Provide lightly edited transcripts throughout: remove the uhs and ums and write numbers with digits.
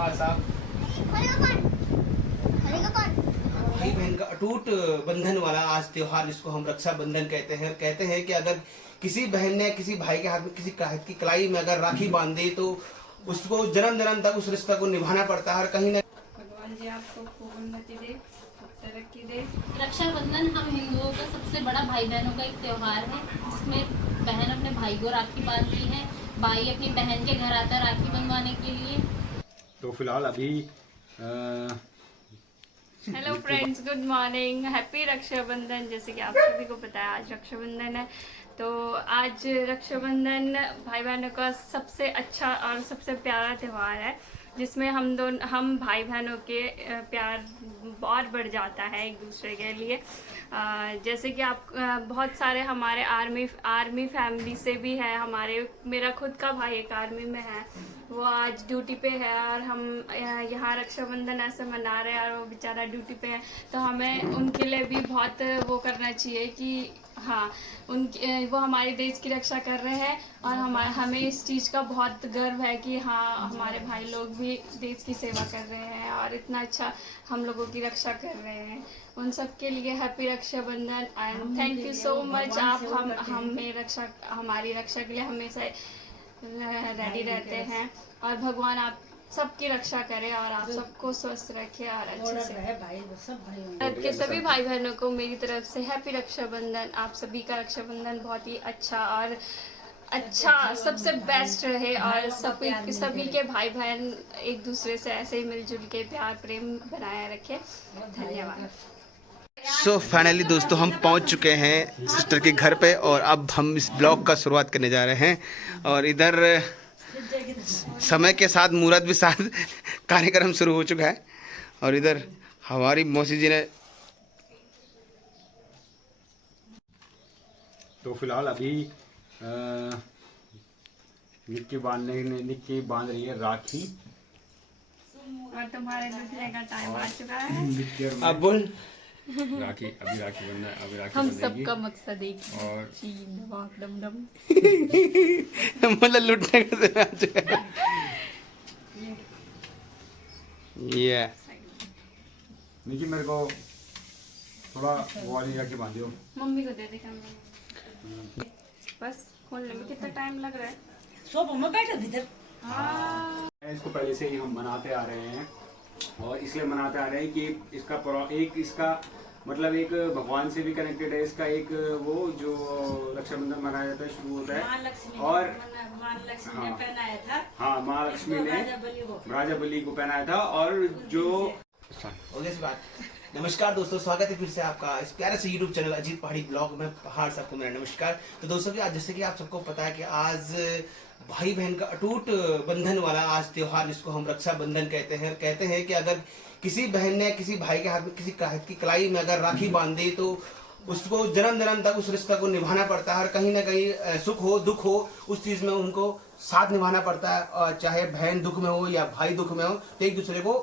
धन्यवाद साहब। भाई बहन का अटूट बंधन वाला आज त्योहार, जिसको हम रक्षा बंधन कहते हैं। कहते हैं कि अगर किसी बहन ने किसी भाई के हाथ में किसी की कलाई में अगर राखी बांध दी तो उसको जन्म जन्म तक उस रिश्ते को निभाना पड़ता है। और कहीं ना भगवान जी आपको खूब उन्नति दे, तरक्की दे। रक्षाबंधन हम हिंदुओं का सबसे बड़ा भाई बहनों का एक त्योहार है, जिसमें बहन अपने भाई को राखी बांधती है, भाई अपनी बहन के घर आता है राखी बंधवाने के लिए। तो फिलहाल अभी hello friends, good morning, happy Raksha Bandhan. जैसे कि आप सभी को पता है आज रक्षाबंधन है, तो आज रक्षाबंधन भाई बहनों का सबसे अच्छा और सबसे प्यारा त्यौहार है, जिसमें हम भाई बहनों के प्यार और बढ़ जाता है एक दूसरे के लिए। जैसे कि आप बहुत सारे हमारे आर्मी फैमिली से भी है। मेरा खुद का भाई एक आर्मी में है, वो आज ड्यूटी पे है और हम यहाँ रक्षाबंधन ऐसे मना रहे हैं और वो बेचारा ड्यूटी पे है, तो हमें उनके लिए भी बहुत वो करना चाहिए कि हाँ, वो हमारे देश की रक्षा कर रहे हैं और हमें इस चीज़ का बहुत गर्व है कि हाँ, हमारे भाई लोग भी देश की सेवा कर रहे हैं और इतना अच्छा हम लोगों की रक्षा कर रहे हैं। उन सब के लिए happy Raksha Bandhan and thank you so much. आप हमारी रक्षा के लिए हमेशा रेडी रहते हैं और भगवान आप सबकी रक्षा करे और आप सबको स्वस्थ रखे और अच्छे से। भारत के सभी भाई बहनों को मेरी तरफ से हैप्पी रक्षाबंधन। आप सभी का रक्षाबंधन बहुत ही अच्छा सबसे बेस्ट रहे और सभी के भाई बहन एक दूसरे से ऐसे ही मिलजुल के प्यार प्रेम बनाए रखे। धन्यवाद। सो फाइनली दोस्तों हम पहुंच चुके हैं सिस्टर के घर पे और अब हम इस ब्लॉग का शुरुआत करने जा रहे हैं। और इधर समय के साथ मुहूर्त भी साथ कार्यक्रम शुरू हो चुका है और इधर हमारी मौसी जी ने तो फिलहाल अभी निक्की बांध रही है राखी और तुम्हारे लुटने का टाइम आ चुका है। अब बोल राखी बनना है, अभी राखी हम बंधेगी। सबका मकसद एक ही और मतलब लुटने का समय आ चुका है। ये निक्की मेरे को थोड़ा वो वाली राखी बांधियो। मम्मी को दे दे कैमरा। बस खोलने में कितना टाइम लग रहा है? सोफा में बैठो भीतर। इसको पहले से ही हम मनाते आ रहे हैं और इसलिए मनाते आ रहे हैं कि इसका मतलब एक भगवान से भी कनेक्टेड है। इसका एक वो जो रक्षाबंधन मनाया जाता है शुरू होता है और महालक्ष्मी ने पहनाया था। हाँ, महालक्ष्मी ने राजा बलि को पहनाया था और जो बात। नमस्कार दोस्तों, स्वागत है फिर से आपका इस प्यारे से YouTube चैनल अजीत पहाड़ी ब्लॉग में। पहाड़ सबको मेरा नमस्कार। तो दोस्तों की आज जैसे कि आप सबको पता है कि आज भाई बहन का अटूट बंधन वाला आज त्योहार, जिसको हम रक्षा बंधन कहते हैं। कहते हैं कि अगर किसी बहन ने किसी भाई के हाथ में किसी की कलाई में अगर राखी बांध दी तो उसको जन्म जन्म तक उस रिश्ते को निभाना पड़ता है। और कहीं ना कहीं सुख हो दुख हो उस चीज में उनको साथ निभाना पड़ता है। और चाहे बहन दुख में हो या भाई दुख में हो, तो एक दूसरे को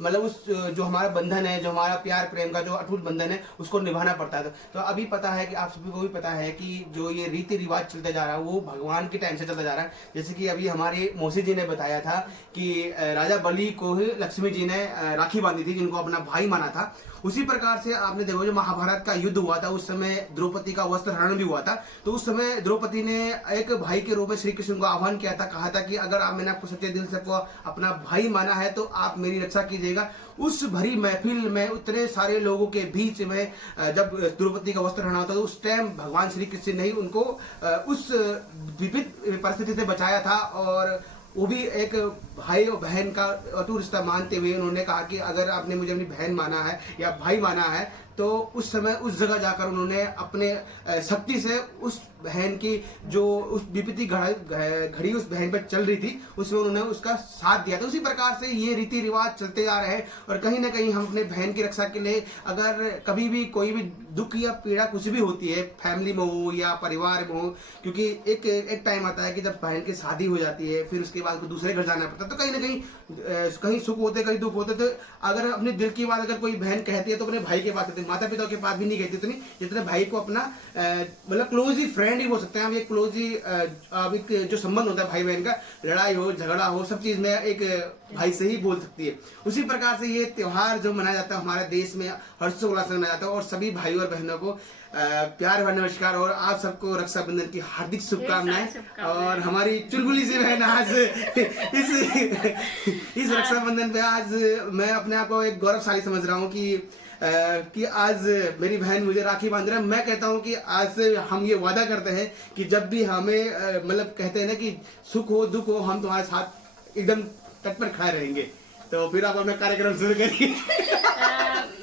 मतलब उस जो हमारा बंधन है, जो हमारा प्यार प्रेम का जो अटूट बंधन है, उसको निभाना पड़ता है। तो अभी पता है कि आप सभी को भी पता है कि जो ये रीति रिवाज चलता जा रहा है वो भगवान के टाइम से चलता जा रहा है। जैसे कि अभी हमारे मौसी जी ने बताया था कि राजा बलि को ही लक्ष्मी जी ने राखी बांधी थी, जिनको अपना भाई माना था। उसी प्रकार से आपने देखो जो महाभारत का युद्ध हुआ था, उस समय द्रौपदी का वस्त्र हरण भी हुआ था। तो उस समय द्रौपदी ने एक भाई के रूप में श्री कृष्ण को आह्वान किया था, कहा था कि अगर आप मैंने आपको सच्चे दिल से अपना भाई माना है तो आप मेरी रक्षा कीजिएगा। उस भरी महफिल में उतने सारे लोगों के बीच में जब द्रौपदी का वस्त्र हरण होता था, उस टाइम भगवान श्री कृष्ण ने ही उनको उस विपरीत परिस्थिति से बचाया था। और वो भी एक भाई और बहन का अटूट रिश्ता मानते हुए उन्होंने कहा कि अगर आपने मुझे अपनी बहन माना है या भाई माना है, तो उस समय उस जगह जाकर उन्होंने अपने शक्ति से उस बहन की जो उस विपत्ति घड़ी उस बहन पर चल रही थी, उसमें उन्होंने उसका साथ दिया था। उसी प्रकार से ये रीति रिवाज चलते आ रहे हैं। और कहीं ना कहीं हम अपने बहन की रक्षा के लिए अगर कभी भी कोई भी दुख या पीड़ा कुछ भी होती है, फैमिली में हो या परिवार में हो, क्योंकि एक टाइम आता है कि जब बहन की शादी हो जाती है, फिर उसके बाद को दूसरे घर जाना पड़ता है, तो कहीं ना कहीं सुख होते कहीं दुख होते। तो अगर अपने दिल की बात अगर कोई बहन कहती है तो अपने भाई की बात कहती है। अपने माता पिता के पास भी नहीं कहते इतनी जितने भाई को अपना मतलब क्लोज ही फ्रेंड ही बोल सकते हैं। अब ये क्लोज ही अब एक जो संबंध होता है भाई बहन का, लड़ाई हो झगड़ा हो सब चीज में एक भाई से ही बोल सकती है। उसी प्रकार से ये त्योहार जो मनाया जाता है हमारे देश में हर्षोल्लास से मनाया जाता है और सभी भाई और बहनों को प्यार भरा नमस्कार और आप सबको रक्षाबंधन की हार्दिक शुभकामनाएं। और हमारी चुलबुली सी बहन आज इस रक्षाबंधन पे आज मैं अपने आप को एक गौरवशाली समझ रहा हूँ कि आज मेरी बहन मुझे राखी बांध रहा है। मैं कहता हूँ कि आज से हम ये वादा करते हैं कि जब भी हमें मतलब कहते हैं ना कि सुख हो दुख हो हम तुम्हारे साथ एकदम तट पर खड़े रहेंगे। तो फिर आप अपना कार्यक्रम शुरू करिए।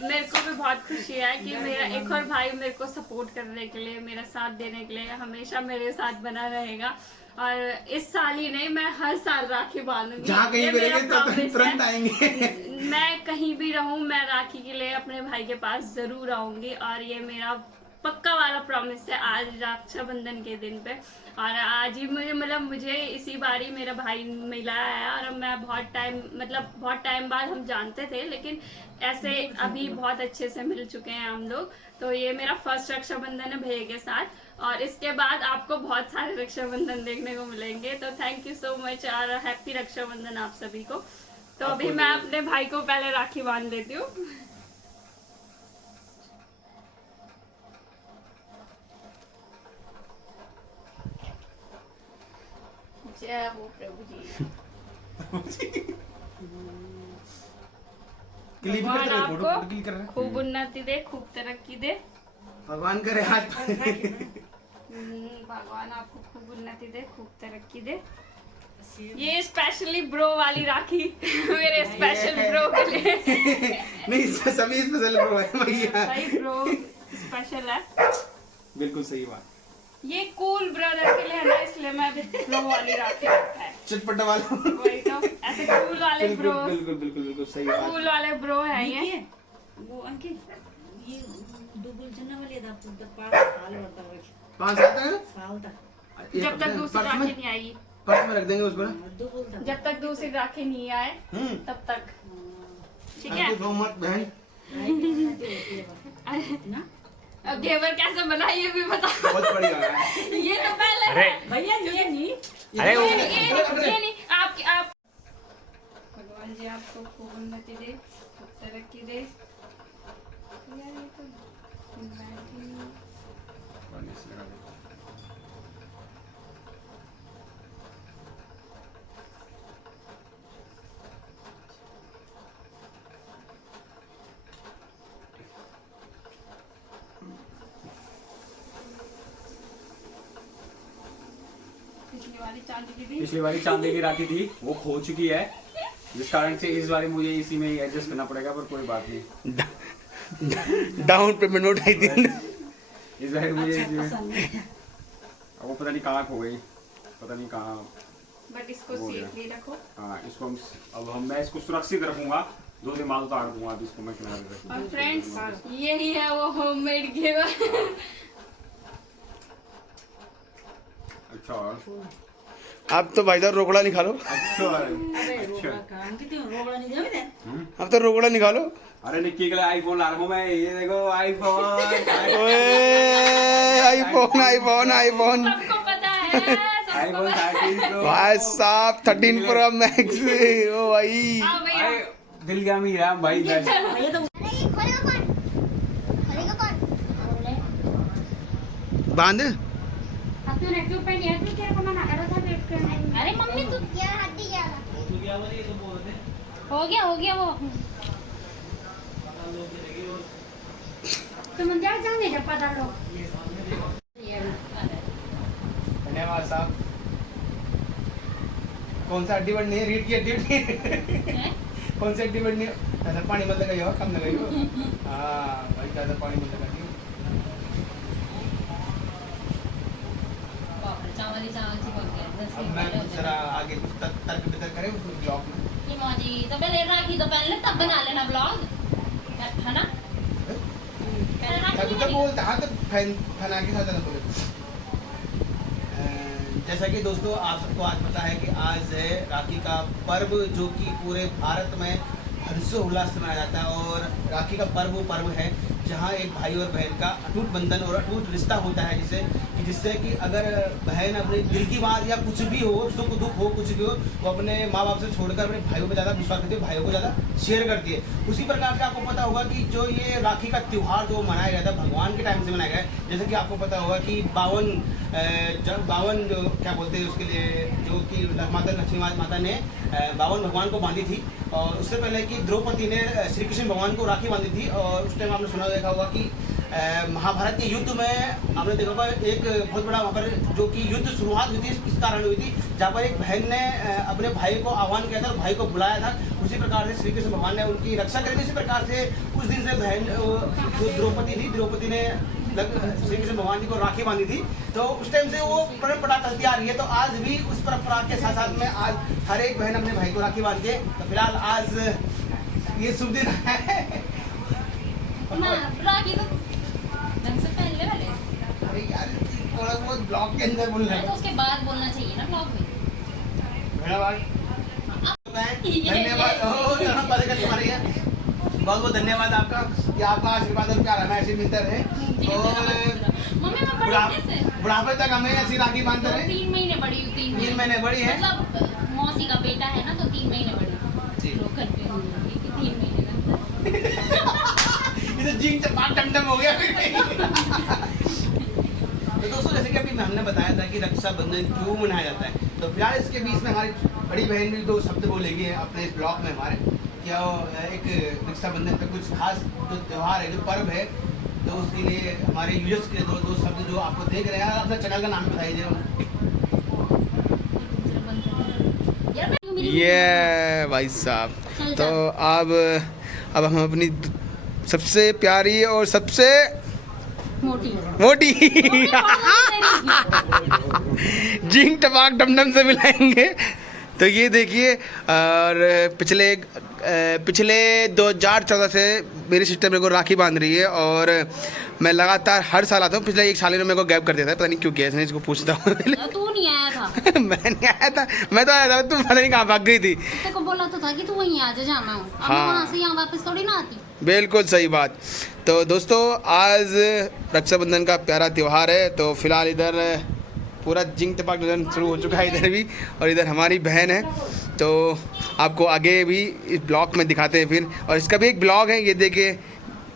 मेरे को भी बहुत खुशी है कि मेरा एक और भाई मेरे को सपोर्ट करने के लिए, मेरा साथ देने के लिए हमेशा मेरे साथ बना रहेगा। और इस साल ही नहीं, मैं हर साल राखी बांधूंगी। जहाँ कहीं भी रहेंगे तो तुरंत आएंगे। मैं कहीं भी रहूं, मैं राखी के लिए अपने भाई के पास जरूर आऊंगी और ये मेरा पक्का वाला प्रॉमिस है आज रक्षाबंधन के दिन पे। और आज ही मुझे इसी बारी मेरा भाई मिला है और मैं बहुत टाइम बाद हम जानते थे, लेकिन ऐसे अभी बहुत अच्छे से मिल चुके हैं हम लोग। तो ये मेरा फर्स्ट रक्षाबंधन है भैया के साथ और इसके बाद आपको बहुत सारे रक्षाबंधन देखने को मिलेंगे। तो थैंक यू सो मच और हैप्पी रक्षाबंधन आप सभी को। तो अभी मैं अपने भाई को पहले राखी बांध देती हूँ। जय हो प्रभु जी। भगवान आपको खूब उन्नति दे, खूब तरक्की दे। भगवान करे हाथ भगवान आपको खूब उन्नति दे, खूब तरक्की दे। ये स्पेशली ब्रो वाली राखी मेरे स्पेशल ब्रो के लिए। नहीं सभी स्पेशल ब्रो है भैया। भाई ब्रो स्पेशल है। बिल्कुल सही बात। ये कूल ब्रदर के लिए है ना, इसलिए मैं भी ब्रो वाली राखी रखा है। चटपटा वाला वही तो ऐसे कूल वाले ब्रो। बिल्कुल बिल्कुल बिल्कुल सही बात। कूल वाले ब्रो है ये। वो अंकित ये डुबुल जन्ना वाले दा 5 साल होता है 5 साल तक जब तक दूसरी राखी नहीं आई। पर्स में रख देंगे उसको ना। डुबुल जब तक दूसरी राखी नहीं आए तब तक ठीक है। बहन ना अब घेवर कैसे बना ये भी बता। बहुत बढ़िया है। ये तो पहले भैया ये नहीं ये नहीं आप भगवान जी आपको खूब उन्नति दे, खूब तरक्की दे। यार ये तो पिछली वाली चांदी की राखी थी वो खो चुकी है, जिस कारण से इस बार मुझे इसी में एडजस्ट करना पड़ेगा, पर कोई बात नहीं। डाउन पेमेंट नोट आई थी इस बार मुझे पसंद वो पता नहीं कहाँ खो गई, पता नहीं कहाँ। बट इसको सेफली रखो। हाँ इसको मैं इसको सुरक्षित रखूंगा, 2 दिन बाद उतार दूंगा, अब इसको मैं किनारे रखूंगा। और फ्रेंड्स यही है वो होममेड घेवर। अच्छा अब तो भाई साहब रोकड़ा निकालो। अच्छा अंकित रोगड़ा नहीं देवे अब तो रोकड़ा निकालो। अरे निक्की के लिए आईफोन ला रहा हूँ मैं, ये देखो आईफोन। आईफोन आईफोन आईफोन सबको पता है, सबको आईफोन पता है। 13 प्रो भाई साहब 13 प्रो मैक्स। ओ भाई हाँ भैया दिल का मीरा भाई। भैया तो बांध अरे मम्मी तू हो गया वो तो मंदिर जाने जब पता लो। धन्यवाद साहब। कौन सा हड्डी बढ़नी है? रीढ़ की हड्डी। कौन सी हड्डी बढ़नी है? ऐसा पानी मत लगाइए, कम लगाइए। हाँ भाई ज़्यादा पानी मत लगाइए। अब मैं जरा आगे कुछ तर्क वितर्क करें उस ब्लॉग में। तो पहले राखी तो पहले तब बना लेना ब्लॉग है ना। मैं तो बोलता हाँ तो फैना के साथ बोले। जैसा कि दोस्तों आप सबको आज पता है कि आज है राखी का पर्व, जो कि पूरे भारत में हर्षोल्लास से मनाया जाता है। और राखी का पर्व है जहाँ एक भाई और बहन का अटूट बंधन और अटूट रिश्ता होता है, जिससे कि अगर बहन अपने दिल की बात या कुछ भी हो, सुख दुख हो, कुछ भी हो, वो अपने माँ बाप से छोड़कर अपने भाइयों पर ज़्यादा विश्वास करती है, भाइयों को ज़्यादा शेयर करती है। उसी प्रकार का आपको पता होगा कि जो ये राखी का त्यौहार जो मनाया गया था भगवान के टाइम से मनाया गया है। जैसे कि आपको पता होगा कि 52 जो क्या बोलते हैं उसके लिए, जो कि माता लक्ष्मी माता ने 52 भगवान को बांधी थी, और उससे पहले कि द्रौपदी ने श्री कृष्ण भगवान को राखी बांधी थी। और उस टाइम आपने सुना देखा होगा कि महाभारत के युद्ध में आपने देखा होगा एक बहुत बड़ा वहाँ पर जो कि युद्ध शुरुआत हुई थी इस कारण हुई थी, जहाँ पर एक बहन ने अपने भाई को आह्वान किया था और भाई को बुलाया था। उसी प्रकार से श्री कृष्ण भगवान ने उनकी रक्षा करी थी। इसी प्रकार से उस दिन से बहन जो द्रौपदी ने श्री कृष्ण भगवान जी को राखी बांधी थी, तो उस टाइम से वो परंपरा चलती आ रही है। तो आज भी उस परंपरा के साथ साथ में आज हर एक बहन अपने भाई को राखी बांधती है। तो फिलहाल आज ये शुभ दिन है। राखी तो ढंग से पहन ले वाले। अरे यार थोड़ा वो ब्लॉग के अंदर बोल रहा तो है। उसके बाद बोलना चाहिए ना ब्लॉग में। धन्यवाद, बहुत बहुत धन्यवाद आपका कि आपका आशीर्वाद और प्यार हमें ऐसे मिलता रहे और मम्मी मैं बड़ी कैसे? बुढ़ापे तक हमें ऐसी राखी बांधते रहे। 3 महीने बड़ी हूँ। 3 महीने बड़ी है, मतलब मौसी का बेटा है ना, तो 3 महीने बड़ी। लोग करते हैं 3 महीने का। ये तो जिंग चपाक टमटम हो गया फिर। तो दोस्तों जैसे कि अभी हमने बताया था कि रक्षाबंधन क्यों मनाया जाता है, तो फिलहाल इसके बीच में हमारी बड़ी बहन भी 2 शब्द बोलेगी अपने इस ब्लॉग में हमारे। क्या एक रक्षाबंधन पे कुछ खास जो त्यौहार है, जो पर्व है, तो उसके लिए हमारे यूजर्स के 2 शब्द जो आपको देख रहे हैं। अपना चैनल का नाम बताइए। ये भाई साहब, तो अब हम अपनी सबसे प्यारी और सबसे मोटी जिंग टपाक डमडम से मिलाएंगे। तो ये देखिए, और पिछले 2014 से मेरी सिस्टर मेरे को राखी बांध रही है और मैं लगातार हर साल आता हूँ। पिछले 1 साल में मेरे को गैप कर देता है, पता नहीं क्यों गया, इसको पूछता हूँ। तू नहीं आया था। मैं नहीं आया था, मैं तो आया था, तू पता नहीं कहाँ भाग गई थी। तेरे को बोला तो था कि तू वहीं आ जा, जाना हूँ। हाँ। वहाँ से यहाँ वापस थोड़ी ना आती। बिल्कुल सही बात। तो दोस्तों आज रक्षाबंधन का प्यारा त्यौहार है, तो फिलहाल इधर पूरा जिंग टपाक शुरू हो चुका है इधर भी, और इधर हमारी बहन है। तो आपको आगे भी इस ब्लॉग में दिखाते हैं फिर। और इसका भी एक ब्लॉग है, ये देखिए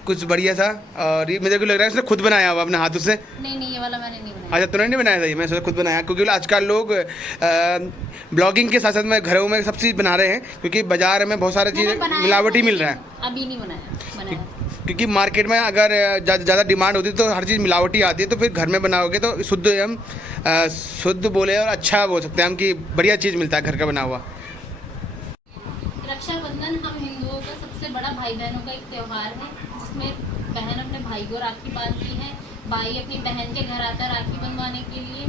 कुछ बढ़िया सा। और ये मुझे को लग रहा है इसने खुद बनाया हुआ अपने हाथों से। नहीं ये वाला मैंने नहीं बनाया। अच्छा तूने नहीं बनाया था ये? मैं सोचा खुद बनाया, क्योंकि आजकल लोग ब्लॉगिंग के साथ साथ में घरों में सब चीज़ बना रहे हैं, क्योंकि बाजार में बहुत सारी चीज़ें मिलावटी मिल रहा है। अभी नहीं बनाया। क्योंकि मार्केट में अगर ज़्यादा डिमांड होती है तो हर चीज़ मिलावटी आती है, तो फिर घर में बनाओगे तो शुद्ध बोले और अच्छा बोल सकते हैं हम कि बढ़िया चीज़ मिलता है घर का बना हुआ। रक्षाबंधन हम हिंदुओं का सबसे बड़ा भाई बहनों का एक त्यौहार है, जिसमें बहन अपने भाई को राखी बांधती है, भाई अपनी बहन के घर आता है राखी बंधवाने के लिए।